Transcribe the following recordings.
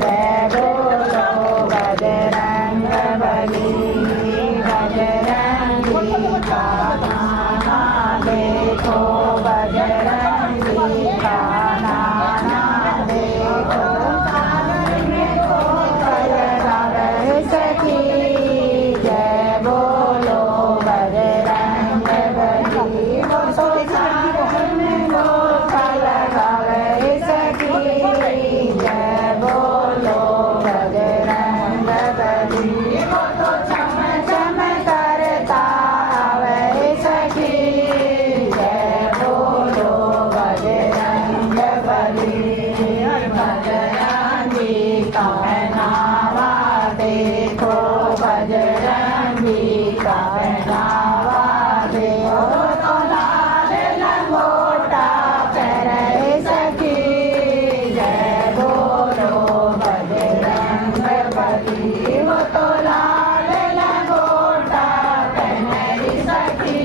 जय बोलो बजरंगबली। बजरंगी का नाना देखो, बजरंगी का नाना देखो, सखी जय बोलो बजरंगबली। वो तो लगावे सखी जय बोलो बजरंगबली। वो तो चम चम करता आवे सखी जय बोलो बजरंगबली। बजरंगी का नावा देखो, बजरंगी का नावा देखो, तो लाल लंगोटा करे सखी जय बोलो बजरंगबली। वो तो लाल लंगोटा पहने सखी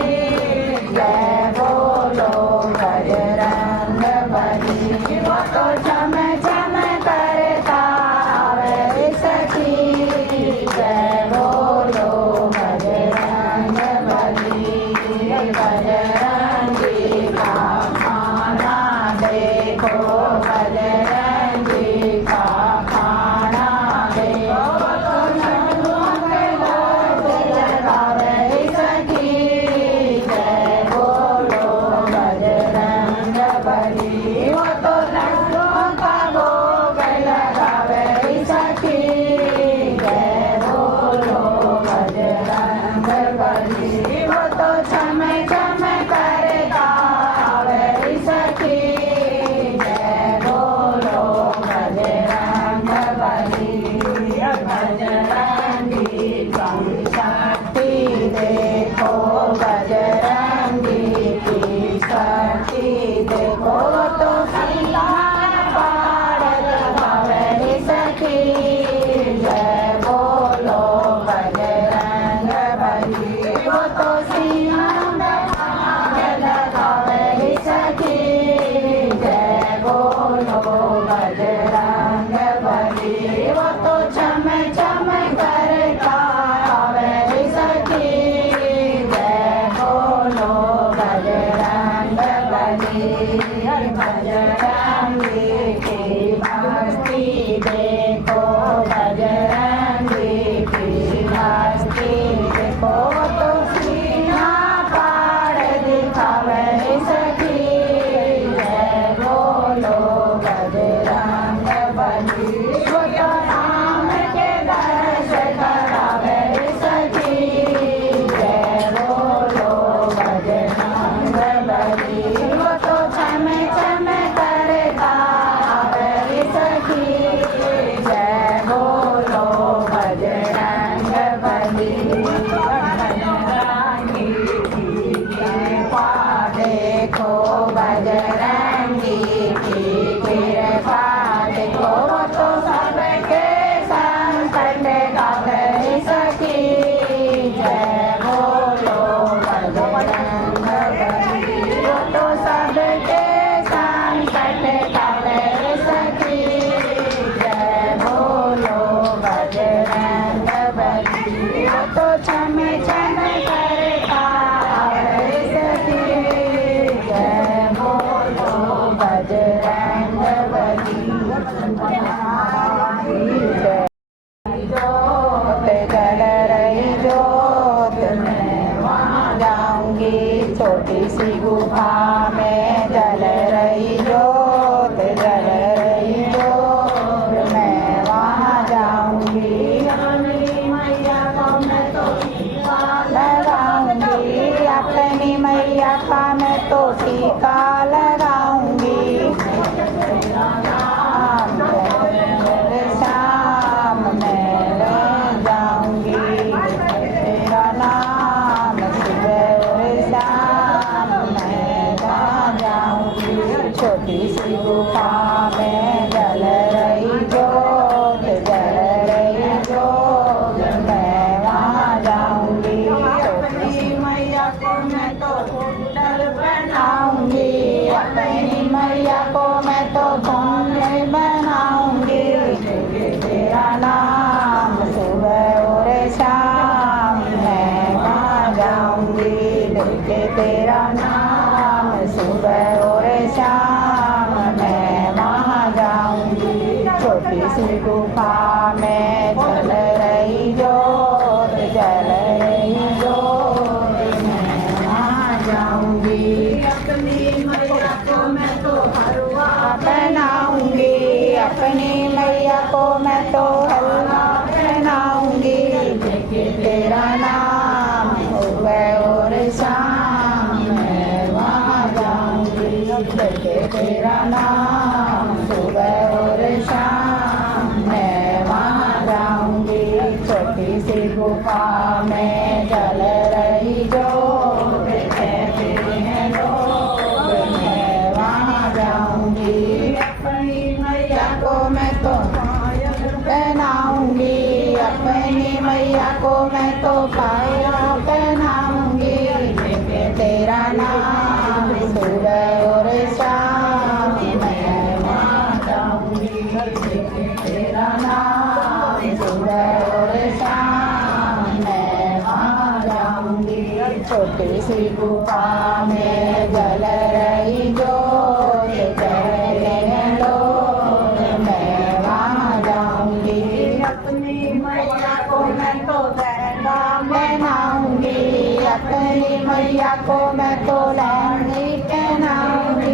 जय बोलो बजरंगबली। वो तो चम चम करता आवे सखी जय बोलो बजरंगबली। बजरंगी का खाना देखो, बजरंगी का खाना देखो, तो लगावे सखी जय बोलो बजरंगबली। वो तो लड्डू का भोग लगावे सखी जय बोलो बजरंगबली। वो तो चम चम करता आवे सखी जय बोलो बजरंगबली। बजरंगी की शक्ति देखो, बजरंगी की शक्ति देखो, तो सीता पार लगावे सखी जय बोलो बजरंगबली। वो तो सीना लगावे सखी जय बोलो बजरंगबली। वो तो चम चम करता आवे सखी जय बोलो बजरंगबली। बजरंगी की भक्ति देखो, बजरंगी की भक्ति देखो, तो सीना पार दिखावे सखी जय बोलो बजरंगबली। वो तो राम के दर्श करावे सखी जय बोलो बजरंगबली। वो तो चम चम करता आवे सखी जय बोलो बजरंगबली। बजरंगी की कृपा देखो, बजरंगी की कृपा देखो, वो तो सबके संकट गावे सखी जय बोलो बजरंगबली। वो तो सबके संकट गावे सखी जय बोलो बजरंगबली। वो तो चम चम करता आवे सखी जय बोलो बजरंगबली। जोत जल रही जोत मैं वहाँ जाऊंगी, छोटी सी गुफा में जल रही जोत, जल रही जोत मैं वहाँ जाऊंगी। मेरी मैया को मैं तो टीका लगाऊंगी, अपनी मैया का मैं तो टीका लगाऊंगी। श्याम छोटी सी गुफा में जल रही जोत, जल रही जोत, मैं वहाँ जाऊंगी। अपनी मैया को मैं तो हलवा पहनाऊंगी, अपनी मैया को मैं तो हलवा पहनाऊंगी। लेके तेरा नाम सुबह और शाम मैं वहाँ जाऊंगी, लेके तेरा नाम सुबह और शाम मैं वहाँ जाऊंगी। छोटी सी गुफा में जल रही जोत, कहते हैं लोग मैं वहाँ जाऊंगी। अपनी मैया को मैं तो पहनाऊंगी, अपनी मैया को मैं तो पाया पहनाऊंगी। लेके तेरा नाम सुबह और शाम मैं वहाँ जाऊंगी, लेके तेरा नाम सुबह और शाम मैं वहाँ जाऊंगी। छोटी सी गुफा में जल रही जोत, कहते हैं लोग मैं वहाँ जाऊंगी। अपनी मैया को मैं तो लहंगा पहनाऊंगी, अपनी मैया को मैं तो लहंगी पहनाऊंगी।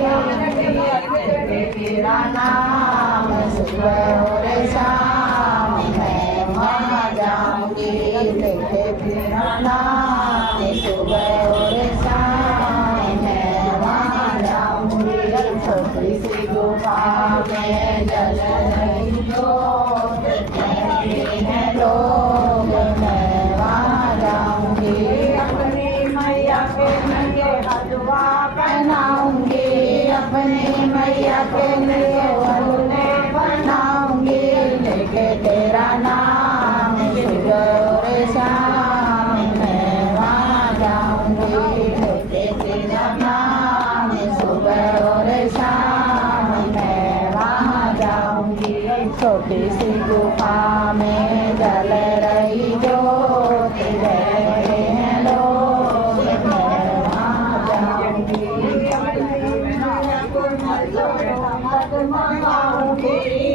तेरा नाम सुबह और शाम मैं वहाँ जाऊंगी, लेके तेरा नाम सुबह और शाम मैं वहाँ जाऊंगी। छोटी सी गुफा में जल रही जोत, कहते हैं लोग मैं वहाँ जाऊंगी। अपनी मैया के लिए हलवा पहनाऊंगी, अपनी मैया के लिए हलवे बनाऊंगी। लेके तेरा नाम सुबह और शाम मैं वहाँ जाऊंगी, लेके तेरा नाम सुबह और शाम मैं वहाँ जाऊंगी। छोटी सी गुफा में जल रही जोत, कहते हैं लोग मैं वहाँ जाऊंगी।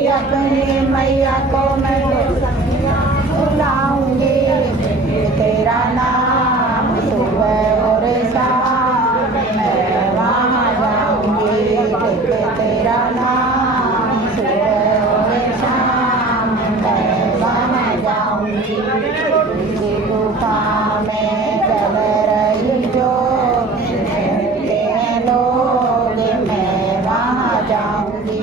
अपनी मैया को मैं बुलाऊंगी, तेरा नाम सुबह और शाम मैं वहाँ जाऊंगी, लेके तेरा नाम सुबह और शाम मैं वहाँ जाऊंगी। गुफा में जल रही जोत, कहते हैं लोग मैं वहाँ जाऊंगी।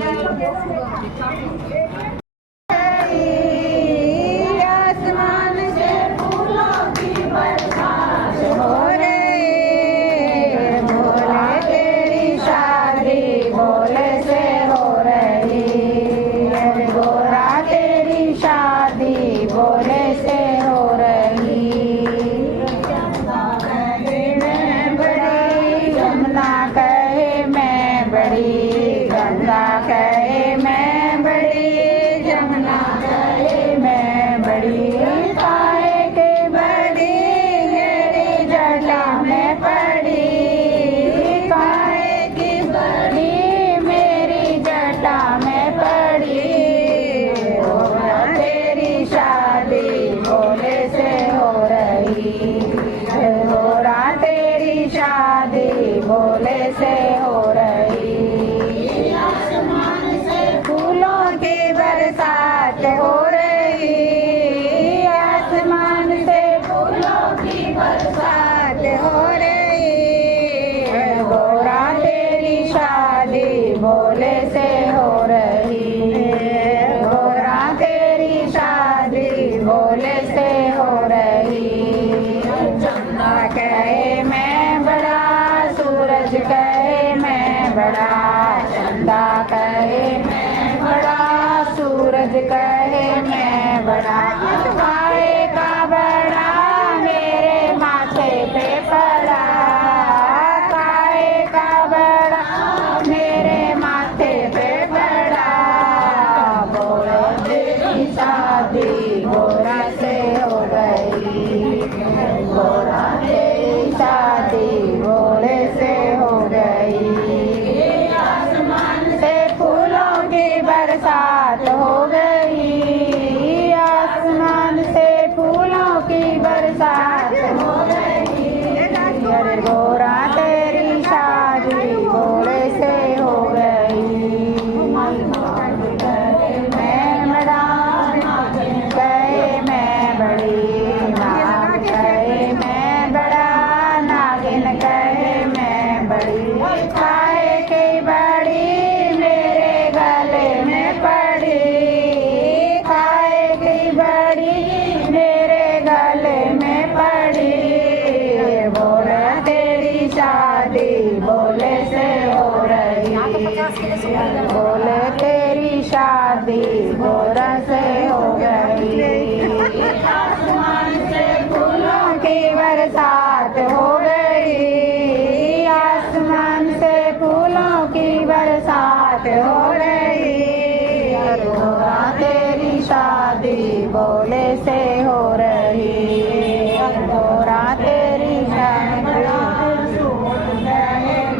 आसमान से फूलों की बरसात हो रही, भोले तेरी शादी भोले से हो रही, गोरा तेरी शादी भोले से हो रही। मैं बड़ी जमुना कहे मैं बड़ी, गंगा कहे मैं बड़ी, जमुना कहे मैं बड़ी। काहे के बड़ी मेरी जटा में पड़ी, काहे की बड़ी मेरी जटा में पड़ी। गोरा तेरी शादी भोले से हो रही, गोरा तेरी शादी भोले से हो रही। आसमान से फूलों की बरसात हो रही, आसमान से फूलों की बरसात हो रही। गोरा तेरी शादी भोले से हो रही, गोरा तेरी शादी भोले से हो रही। चंदा कहे मैं बड़ा, सूरज कहे मैं बड़ा, चंदा कहे मैं बड़ा, सूरज कहे मैं बड़ा। काहे का बड़ा मेरे माथे पे पड़ा, काहे का बड़ा मेरे माथे पे पड़ा। गोरा तेरी शादी गोरा से हो गई, गोरा तेरी शादी भोले से हो गई। आसमान से फूलों की बरसात हो गई, से हो गई। आसमान से फूलों की बरसात हो गई, आसमान से फूलों की बरसात हो गई। गोरा तेरी शादी बोले से हो रही, गोरा तेरी शादी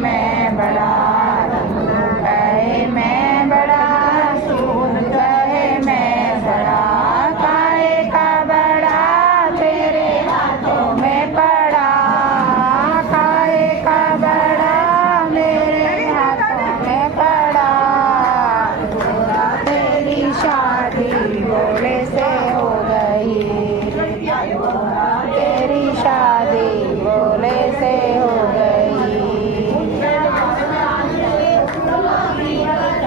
मैं बड़ा मैं बड़ा सुन कहे मैं बड़ा, काहे का बड़ा तेरे हाथों में पड़ा, काहे का बड़ा मेरे हाथों में पड़ा। गोरा तेरी शादी बोले से हो गई, गोरा तेरी शादी बोले से हो गई।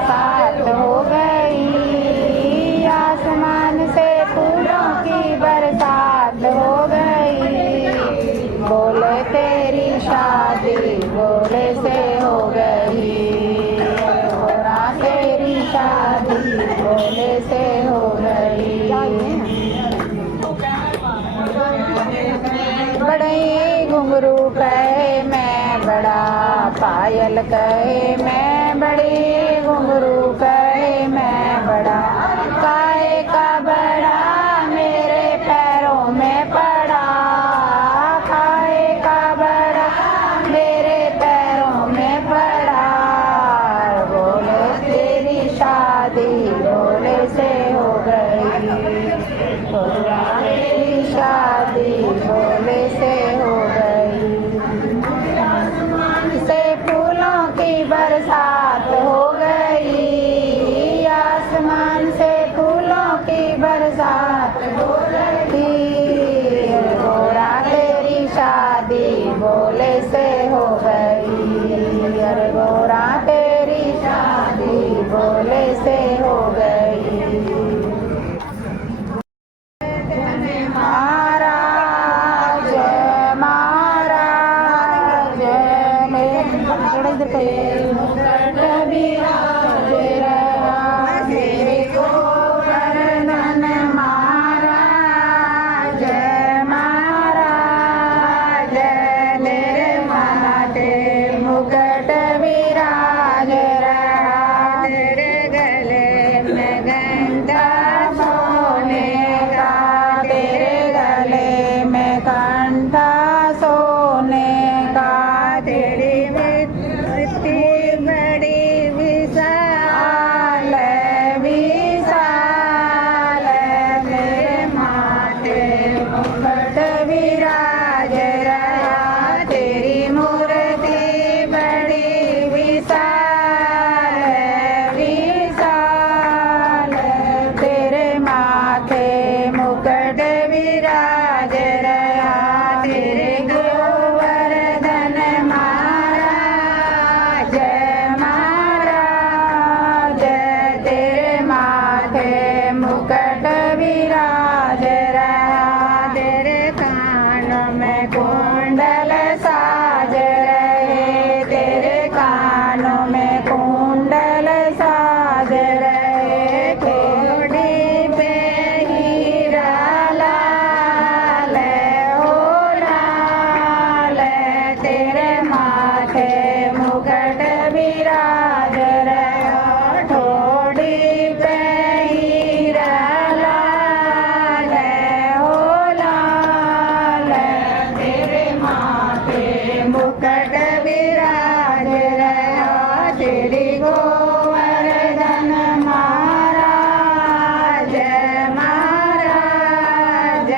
साथ हो गई, आसमान से फूलों की बरसात हो गई। बोले तेरी शादी बोले से हो गई, गोरा तेरी शादी बोले से हो गई। बड़े घुंघरू कहे मैं बड़ा, पायल कहे मैं बड़ी, घुंघरू कहे मैं बड़ा, काहे का बड़ा मेरे पैरों में पड़ा, काहे का बड़ा मेरे पैरों में पड़ा। बोले तेरी शादी बोले से हो गई, गोरा तेरी शादी बोले से हो गई। से फूलों की बरसात हो गई, आसमान से फूलों की बरसात हो गई। गोरा तेरी शादी बोले से हो गई, अरे गोरा तेरी शादी बोले से हो गई। महाराज महाराज मेरे को वरदान, महाराज महाराज मेरे माथे मुकुट विराज रहा, तेरे गले में घंटा सोने का, तेरे गले में घंटा सोने का, तेरी इतनी बड़ी विशाल विशाल मेरे माथे मुकुट विराज रहा, तेरी मूर्ति बड़ी विशाल विशाल, तेरे माथे मुकुट विराज रहा, तेरे गोवर्धन महाराज महाराज, तेरे माथे मुकुट विराज रहा, तेरे कानों में कुंडल साज रहे, तेरे कानों में कुंडल साज रहे, ठोड़ी पे हीरा लाल हो लाल, तेरे माथे मुकुट विराज रहा, ठोड़ी पे हीरा लाल हो लाल, तेरे माथे मुकुट विराज रहा, तेरी गोवर्धन महाराज महाराज,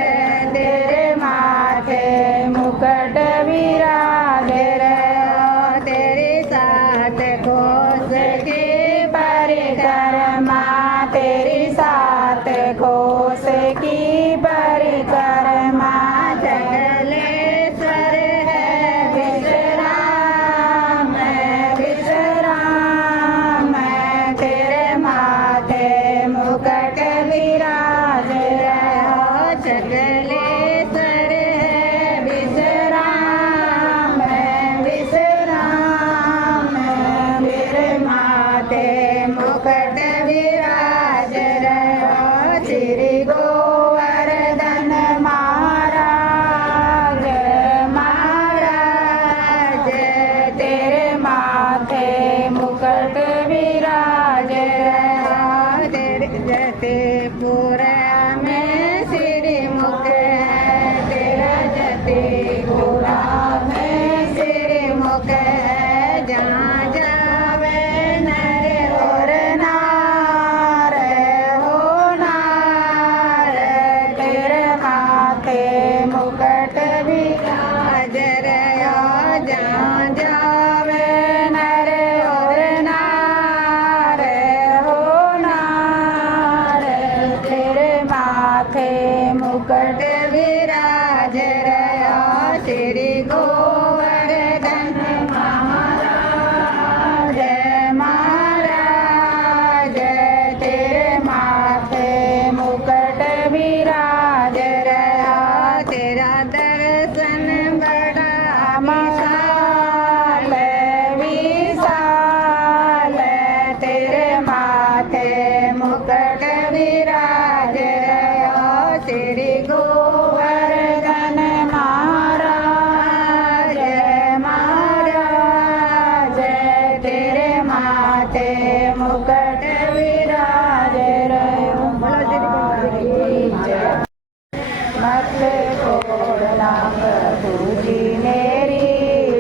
तेरे माथे मुकुट विराज रहा, तेरी सात कोस की परिक्रमा, तेरी सात कोस की परिक्रमा, जगलेश्वर है विश्राम विश्राम, तेरे माथे मुकुट विराज रहा, जगलेश्वर है विश्राम विश्राम, मेरे माथे मुकुट विराज रहा, जयपुर में श्रीमुख है तेरा, जयपुर में श्रीमुख है। जहाँ जावे नर और नार हो नार, तेरे माथे मुकुट विराज रहा। जहाँ जावे नर और नार हो नार, तेरे माथे मुकुट विराज रहा। श्री गोवर्धन महाराज महाराज, तेरे माथे मुकुट विराज रहा। तेरा दर्शन बड़ा विशाल विशाल, तेरे माथे मुकुट विराज रहा। श्री गोवर्धन महाराज महाराज, तेरे माथे मुकुट विराज रहो। मत छोड़ना प्रभु जी मेरी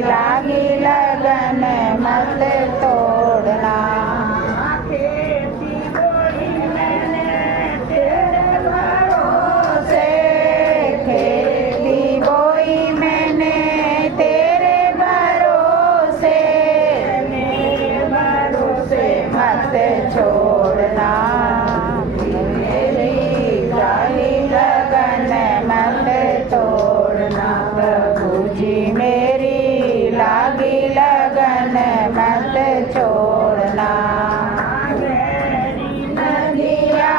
लागी लगन, मत तोड़ना। खेती बोई मैंने तेरे भरोसे, खेती बोई मैंने तेरे भरोसे, मेरे भरोसे मत छोड़ना। मेरी लागी लगन मत तोड़ना, प्रभु जी मेरी लागी लगन मत छोड़ना। नदिया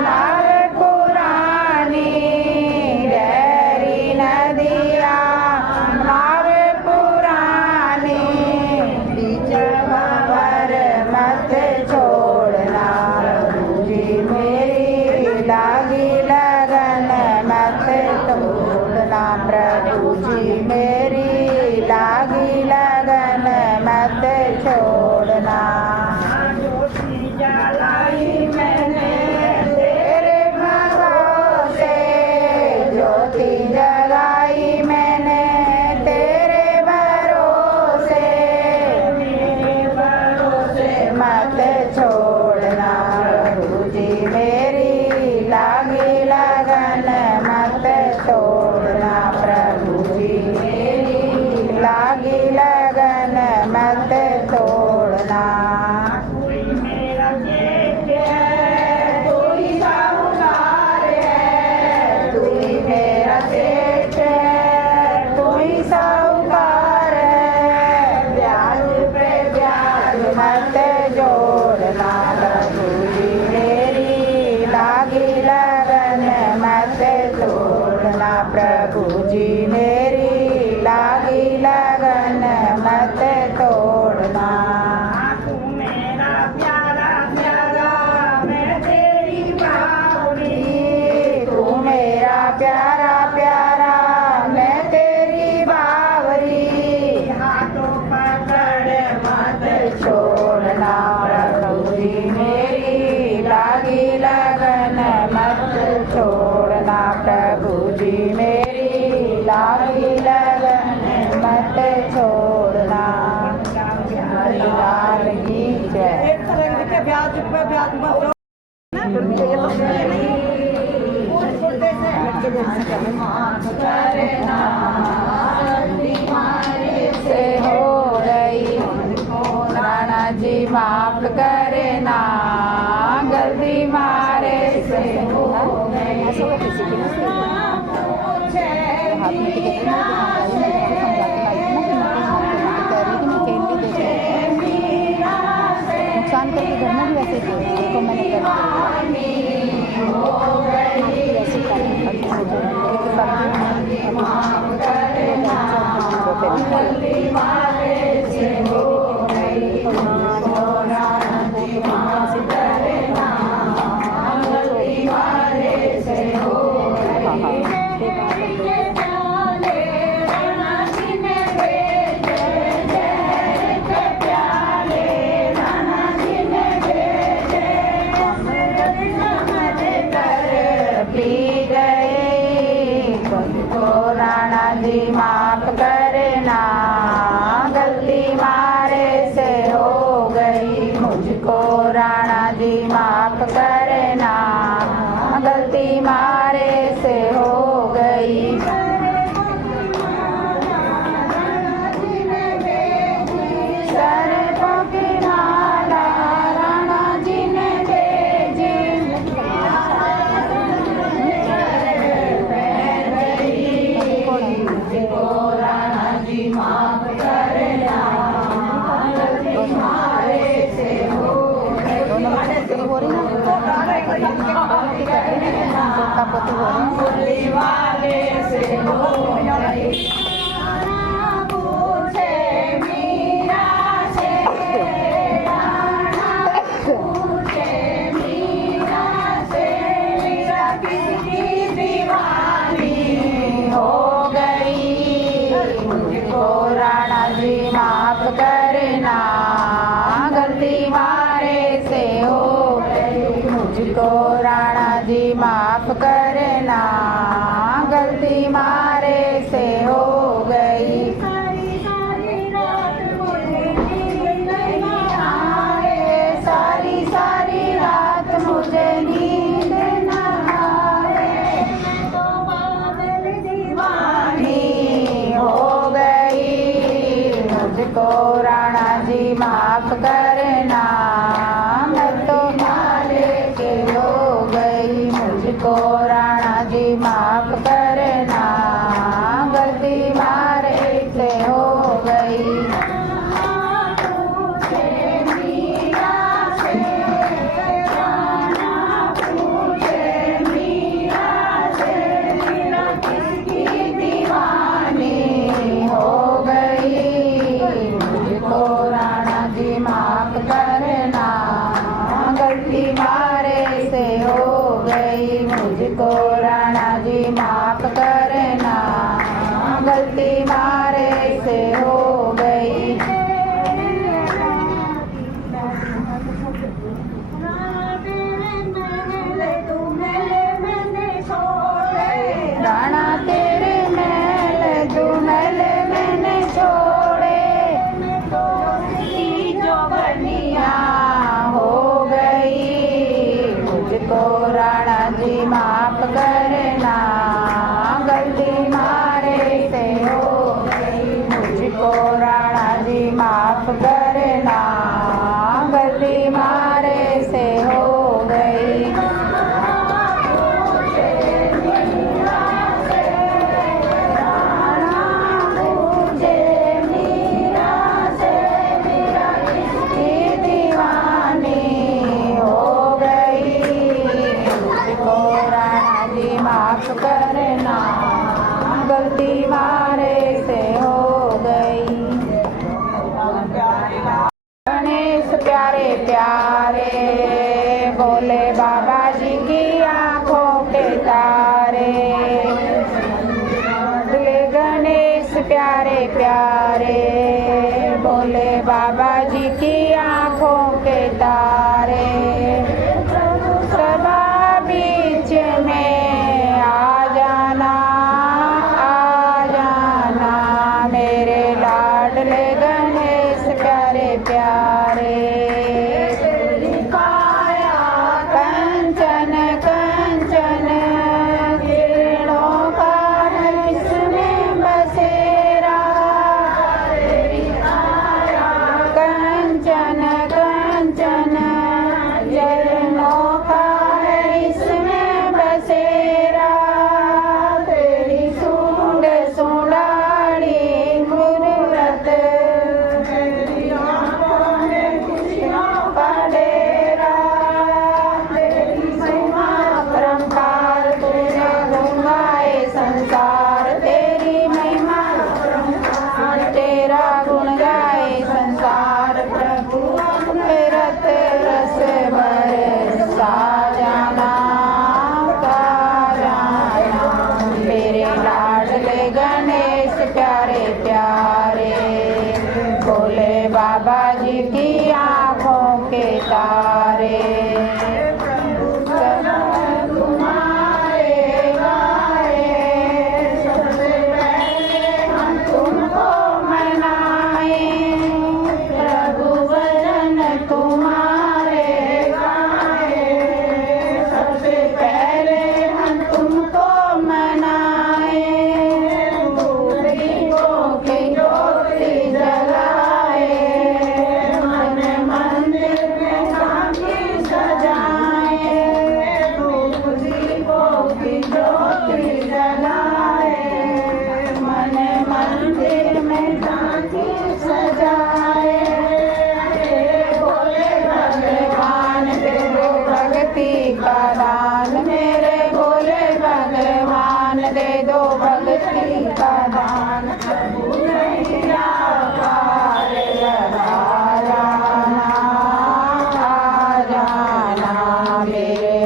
नार पुरानी, गहरी नदिया नार पुरानी, बीच भंवर मत छोड़ना। प्रभु जी मेरी लागी लगन मत तोड़ना, प्रभु जी मेरी लागी लगन मत छोड़ना। ज्योति जलाई मैंने तेरे भरोसे, ज्योति जलाई मैंने तेरे भरोसे, मेरे भरोसे मत छोड़ना। प्रभु जी मेरी लागी लगन मत तोड़ना, प्रभु जी मेरी लागी लगन मत तोड़ना। कोई मेरा जेठ है, कोई साहूकार है, कोई मेरा जेठ है, कोई साहूकार है। ब्याज पे ब्याज मत जोड़ना, प्रभु जी मेरी लागी लगन मत तोड़ना, प्रभु जी मेरी लागी लगन मत तोड़ना। तू मेरा प्यारा प्यारा मैं तेरी बावरी, तू मेरा प्यारा प्यारा मैं तेरी बावरी। हाथों पकड़ मत छोड़ना, प्रभु जी मेरी लागी लगन मत छोड़ना, प्रभु जी मेरी लागी लगन मत छोड़ना। लाल की जय। से हो गई राणा जी माफ करे ना, गलती मारे से हो गई। नुकसान करके घर में भी वैसे ही देखो मैंने पोते बोलो मुरली वाले से हो गई पूछे मीरा से पूछे मीरा से मीरा किसकी दीवानी हो गई मुझको राणा जी माफ करना गलती मारे से हो गई मुझको राणा जी माफ करना गलती मारे से हो गई सारी सारी रात मुझे नींद नहीं आए सारी सारी रात मुझे नींद न आए मैं तो बादल दीवानी दीवानी हो गई मुझको राणा जी माफ करना मैं तो मारे के हो गई मुझको राणा जी माफ करना गलती मारे से हो गई पूछे मीरा से राणा पूछे मीरा से मीरा किसकी दीवानी हो गई मुझको राणा जी माफ करना गलती मारे से हो गई मुझको राणा जी माफ करना गलती मारे से हो गई राणा तेरे महल दुमहल मैंने छोड़े जो बनिया हो गई मुझको राणा जी माफ करना गलती मारे से हो गई मुझको राणा जी माफ करना गलती मारे से हो गई दीवानी हो गई मुझको राणा जी माफ करना गलती मारे से हो गई गणेश प्यारे प्यारे बोले बाबा जी की आंखों के तारे बोले गणेश प्यारे प्यारे बोले बाबा जी की आंखों के तारे सभा बीच में आ जाना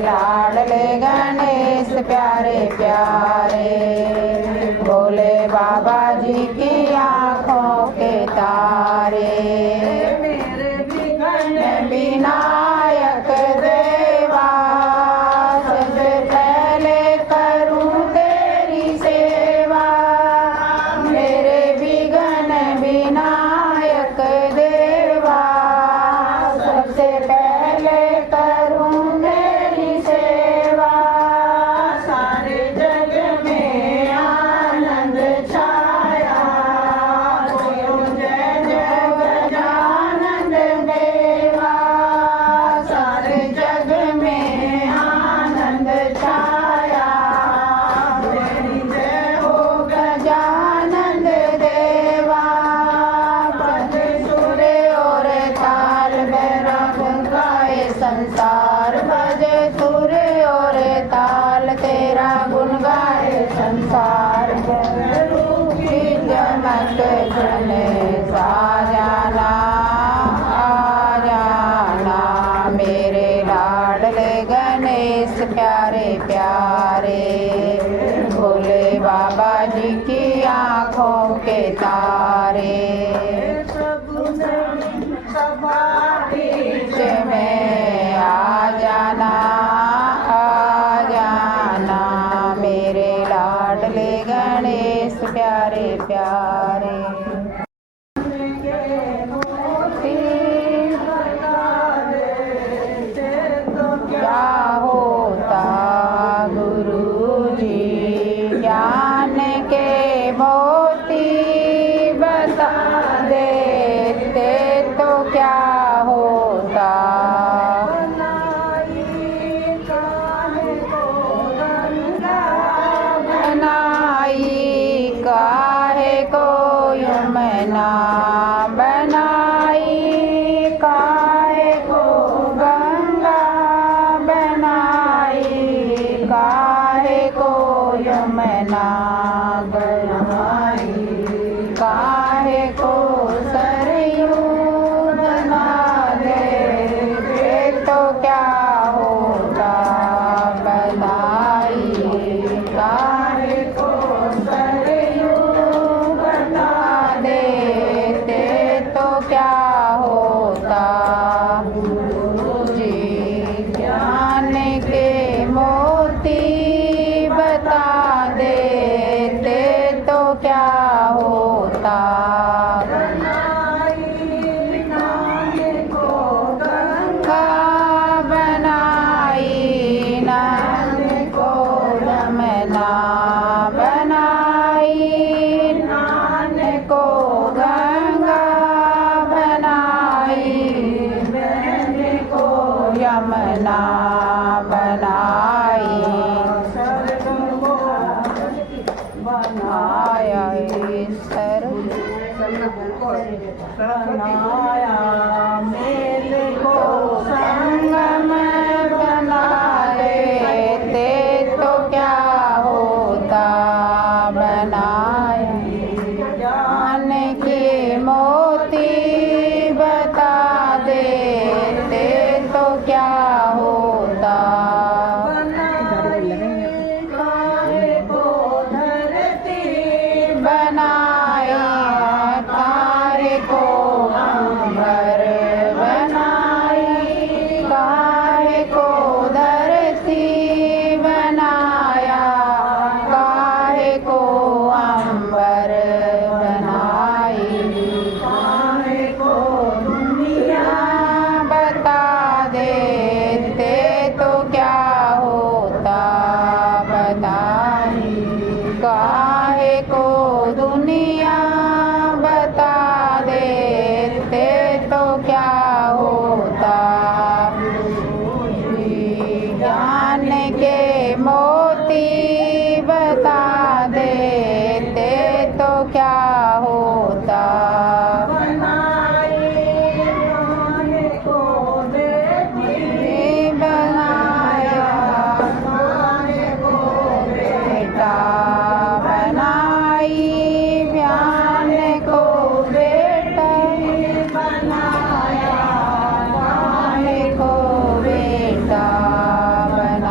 लाडले गणेश प्यारे प्यारे, भोले बाबा जी की आँखों के तारे। मेरे विघ्न विनायक देवा, सबसे पहले करूं तेरी सेवा। मेरे विघ्न विनायक देवा, सबसे पहले करूं तेरी सेवा। सारे जग में आनंद छाया, बोलो जय जय गजानन देवा, सारे जग में आनंद छाया। तेरी जय हो गजानन देवा, पद सुर और ताल बैराग गाए संसार। भजे सुर और ताल तेरा गुण गाए संसार। रूप की चमक जने साजाना, आ जाना मेरे लाडले गणेश प्यारे प्यारे, भोले बाबा जी की आँखों के तारे। प्रभु सभा बीच में आ जाना, आ जाना मेरे लाडले गणेश प्यारे प्यारे। क्या होता गुरुजी, ज्ञान के मोती बता देते तो क्या होता। बनाई काहे को यमुना, बनाई काहे को गंगा, बनाई काहे को यमुना, बनाई काहे को सरयू। बना दे तो क्या होता, बनाई काहे को सरयू। बना देते तो क्या होता। गुरुजी ज्ञान के मोती बता देते तो क्या होता। गंगा बनाई नाम को यमुना, बनाई नाम को गंगा, बनाई बहन को यमुना, बनाई बनाया ईश्वर। बनाया मेल को संगम बनाए ते तो क्या होता। बनाए ज्ञान के मोती बता देते तो क्या होता। बनाया काहे को अंबर, बनाई काहे को धरती, बनाया काहे को अंबर, बनाई काहे को दुनिया। बता देते तो क्या होता। बताई काहे को दुनिया, बता देते तो क्या होता। ज्ञान के मोती बता देते तो क्या होता। बनाया बेटा, बनाई ज्ञान को बेटा, बनाया ज्ञान को बेटा, बनाया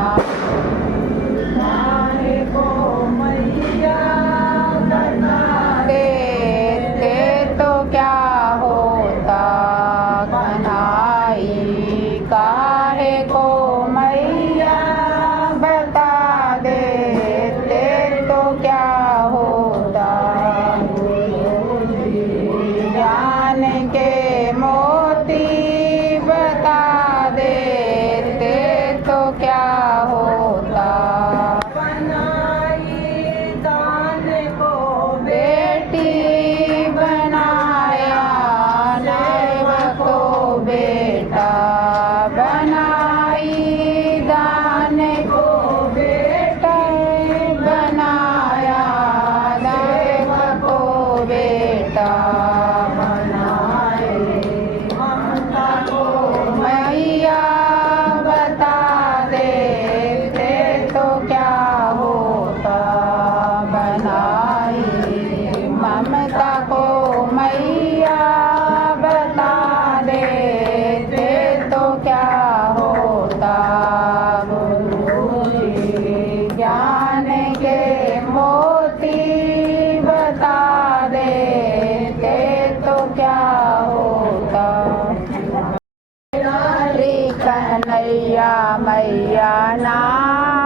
मैया ना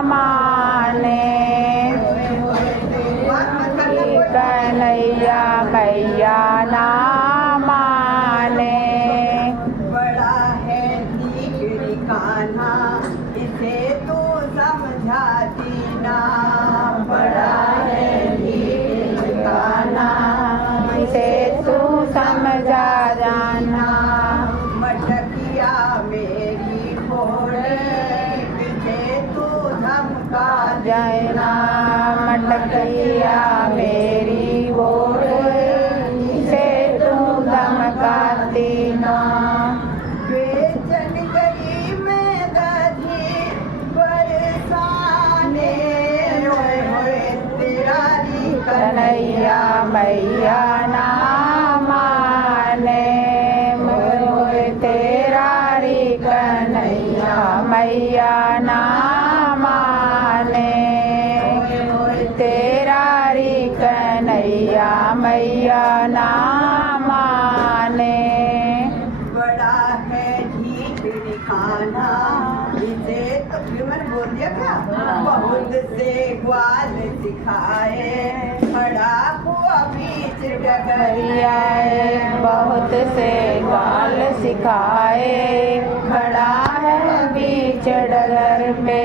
माने। कन्हैया मैया ना माने। बड़ा है दीकरी कान्हा इसे तू समझाती ना। बड़ा है दीकरी कान्हा इसे तू समझा जाना। मटकिया मेरी फोड़े इसे तू धमका जाना। मटकिया मेरी वोट इसे तू धमकाती ना। बेचन गई मैं दधी बरसाने होए होए तेरा री कन्हैया मैया ना माने। मोए तेरा री कन्हैया मैया ना माने। तेरा री कन्हैया मैया ना माने। बड़ा है ढीकरी खाना इसे तो मैंने बोल दिया क्या। बहुत से ग्वाल सिखाए खड़ा हुआ बीच डगरिया। बहुत से ग्वाल सिखाए खड़ा है बीच डगर पे।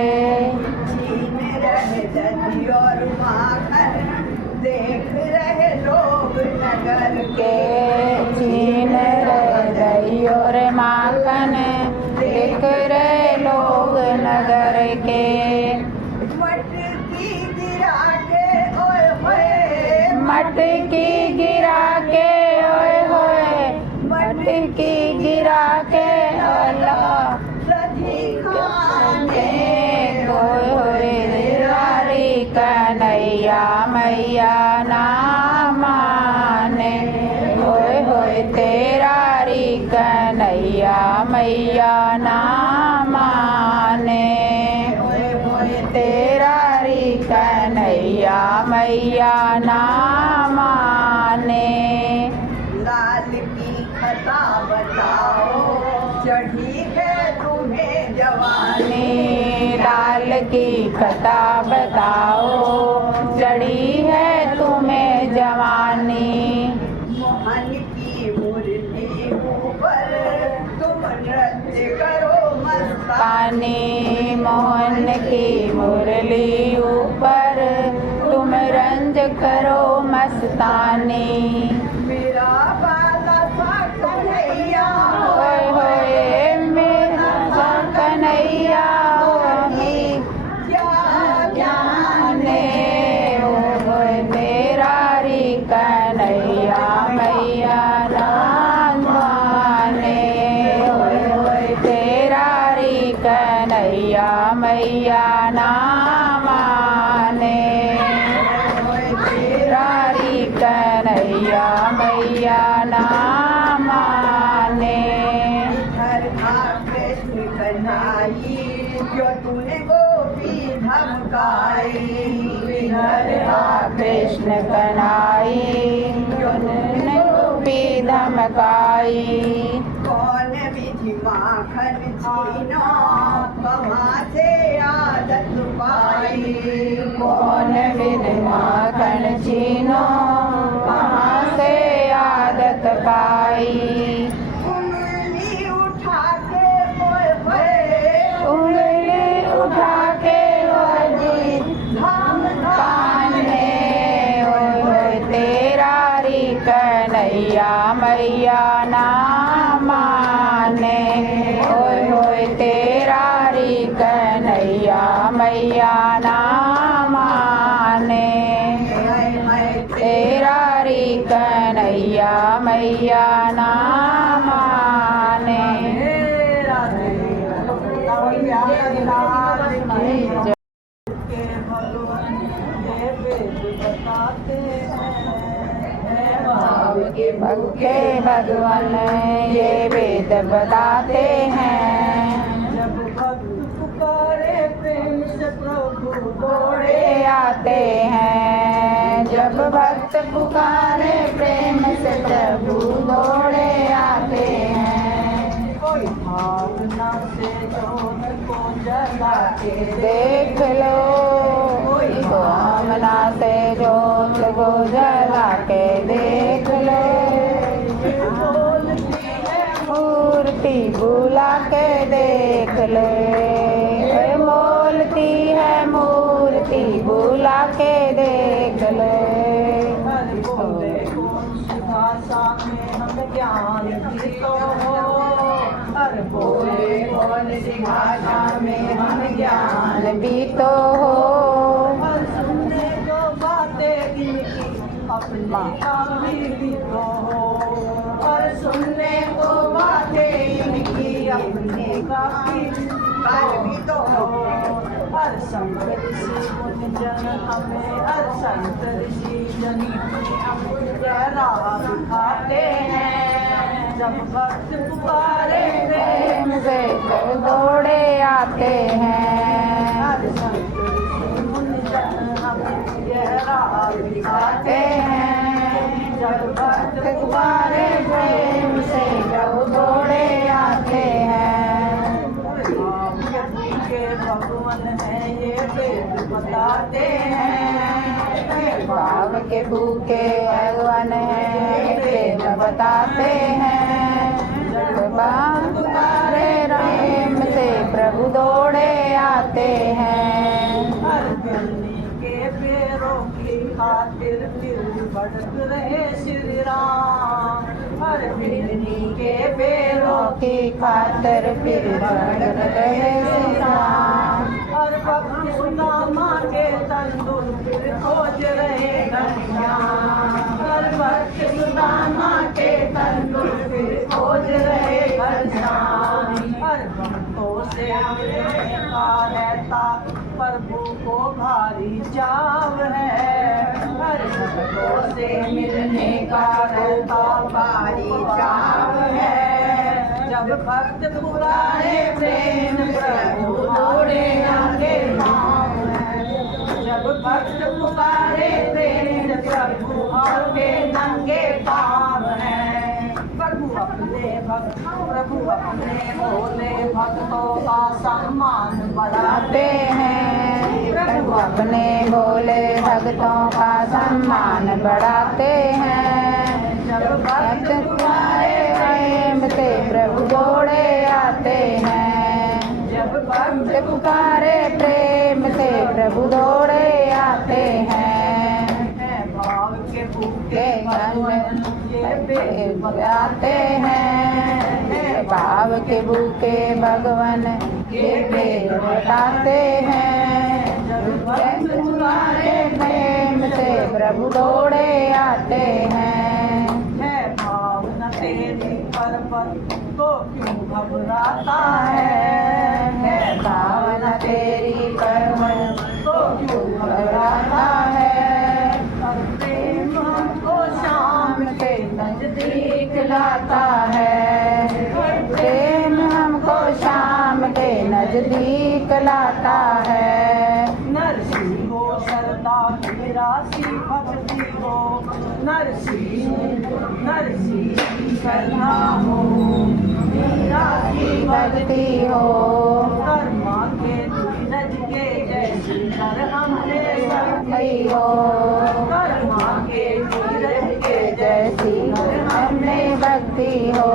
छीन रहे दही और माखन देख रहे लोग नगर के छीन रहे दही और माखन देख रहे लोग नगर के। मटकी गिरा के ओए होए मटकी गिरा के ओए होए। मटकी गिरा के अल्लाह दधी खाने होए होए तेरा री कन्हैया मैया ना माने। होए होए तेरा री कन्हैया मैया ना माने। ओए होए तेरा री कन्हैया मैया ना माने। लाल की खता बताओ चढ़ी है तुम्हें जवानी। लाल की खता बताओ चढ़ी है तुम्हें जवानी। मोहन की मुरली ऊपर तुम नृत्य करो मस्तानी। पानी मोहन की मुरली ऊपर तुम रंज करो मस्तानी। मेरा बाला सा कन्हैया होए होए मेरा सा कन्हैया होए क्या जाने। होए तेरा री कन्हैया मैया ना माने। होए होए तेरा री कन्हैया मैया ना माने। तेरा री कन्हैया मैया ना माने। घर था कृष्ण कन्हाई जो तूने गोपी धमकाई। घर आ कृष्ण कन्हाई उन्होंने गोपी धमकाई। कौन विधि माखन छीना कहाँ से आदत पाई। कौन बिन माखन छीनो कहाँ से आदत पाई। उंगली उठा के होए होए उंगली उठा के जी धमकाने। होए होए तेरा री कन्हैया मैया ना माने। होए होए तेरा री कन्हैया मैया ना माने। तेरा री कन्हैया मैया ना माने। भक्के भगवान ये वेद बताते हैं। जब भक्त पुकारे प्रेम से प्रभु दौड़े आते हैं। जब भक्त पुकारे प्रेम से प्रभु दौड़े आते हैं। कोई भावना से जोत को जला के देख लो कामना से जोत को जला के देख लो बोलती है मूर्ति बुला के देख लो बोलती है मूर्ति बुला के देख लो हर बोले कौन सी भाषा में हम ज्ञान की तो हो हर बोले कौन सी भाषा में हम ज्ञान ज्ञान भी तो हो हर सुनने जो बातें इनकी अपनी काफी भी तो हो हर सुनने को बातें इनकी अपनी काफी भी तो हो हर संत ऋषि मुनि जन हमें हर संत ऋषि जन हमें गहरा दिखाते हैं जब भक्त पुकारे प्रेम से दौड़े आते हैं हर संत ऋषि मुनि जन हमें गहरा दिखाते हैं जब भक्त तुम्हारे प्रेम से जब दौड़े आते हैं के भगवान है ये वेद बताते हैं भाव के भूखे भगवान है प्रेम बताते हैं जब तुम्हारे प्रेम से प्रभु दौड़े आते हैं हर बिल्ली के पैरों की खातिर फिर भटक रहे श्री राम हर बिल्ली के पैरों की खातर फिर बढ़ रहे श्रीराम हर वक्त सुदामा के तंदुल फिर खोज रहे घनश्याम हर वक्त सुदामा के तंदुल फिर खोज रहे घनश्याम हर भक्तों से मिलने का रहता प्रभु को भारी चाव है हर भक्तों से मिलने का रहता भारी चाव है जब भक्त पुकारे प्रेम प्रभु दौड़े आगे नाम है जब भक्त पुकारे प्रेम प्रभु आगे नंगे पाव है प्रभु अपने भोले भक्तों का सम्मान बढ़ाते हैं प्रभु अपने भोले भक्तों का सम्मान बढ़ाते हैं जब भक्त तुम्हारे प्रेम से प्रभु दौड़े आते हैं जब भक्त पुकारे प्रेम से प्रभु दौड़े आते हैं भाव के भूखे भगवान ये वेद आते हैं भाव के भूखे भगवान ये वेद बताते हैं तुम्हारे प्रेम से प्रभु दौड़े आते हैं है भावना तेरी पर्वत को क्यों घबराता है भावना तेरी पर्वत को क्यों घबराता है और प्रेम हमको शाम के नजदीक लाता है प्रेम हमको शाम के नजदीक लाता है नरसी हो सरदा की राशि भक्ति हो नरसी सरदा हो मीरा की भक्ति हो कर्मा के धीरज के जैसी कर हमने भई हो कर्मा के धीरज के जैसी हमने भक्ति हो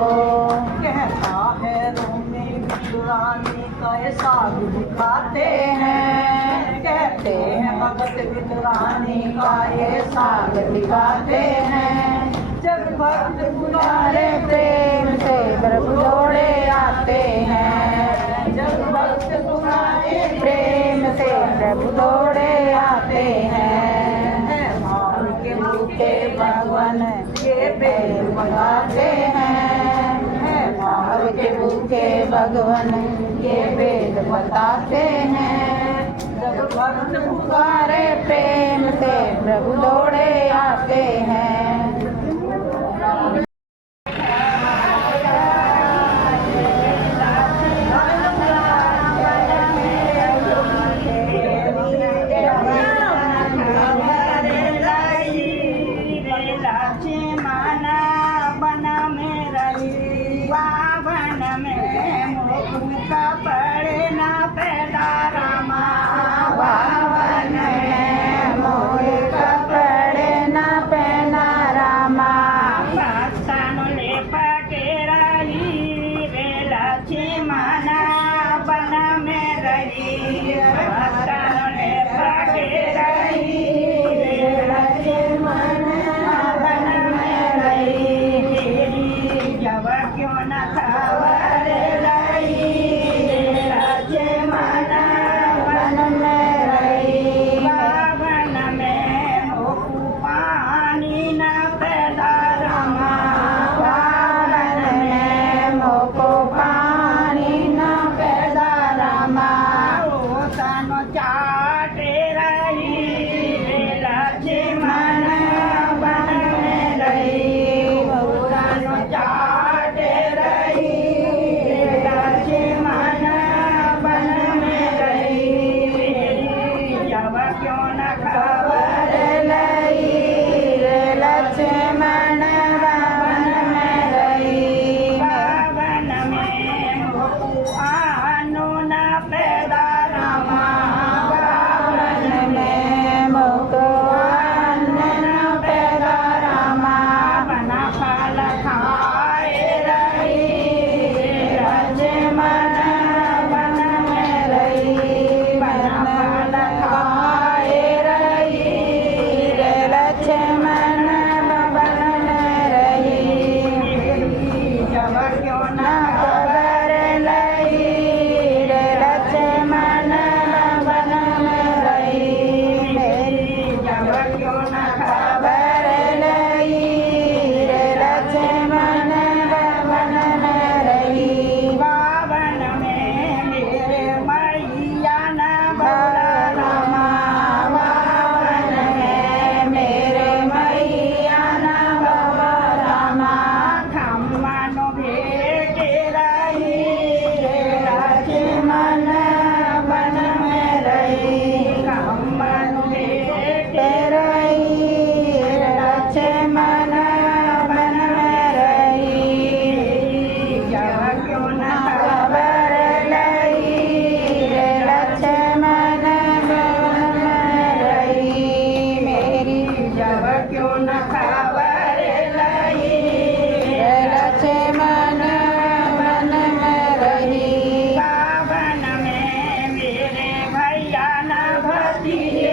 कहता है रोमी विदुरानी कैसा दिखाते हैं कहते हैं भगत विदुरानी का ये साग दिखाते हैं जब भक्त तुम्हारे प्रेम से प्रभु दौड़े आते हैं जब भक्त तुम्हारे प्रेम से प्रभु दौड़े आते हैं भाव के भूखे भगवान ये प्रेम लगाते हैं भाव के भूखे भगवान ये वेद बताते हैं जब भक्त पुकारे प्रेम से प्रभु दौड़े आते हैं पड़े ना पे क्यों न खबर लई रे लक्ष्मण रावण में रही बावन में मुकुआनु न पैदा रामा बावन में मुकुआन न पैदा रामा बना फल खाए रही लक्ष्मण वन में रही बन खाए रही रे लक्ष्मण वन में रही जब क्यों न न खबर लई रे लक्ष्मण वन में रही मेरी जब क्यों न खबर लई रे लक्ष्मण वन में रही बावन में मेरे मैया न बोला बोला रामा बावन में मेरे मैया न बोला रामा खम्मन भेटे रही रे लक्ष्मण वन में रही खम्मन भेटे रही लक्ष्मण वन में रही जब क्यों न खबर लई रे लक्ष्मण वन में रही मेरी जब क्यों न खबर लई रे लक्ष्मण वन में रही बावन में मेरे भैया न भतीजे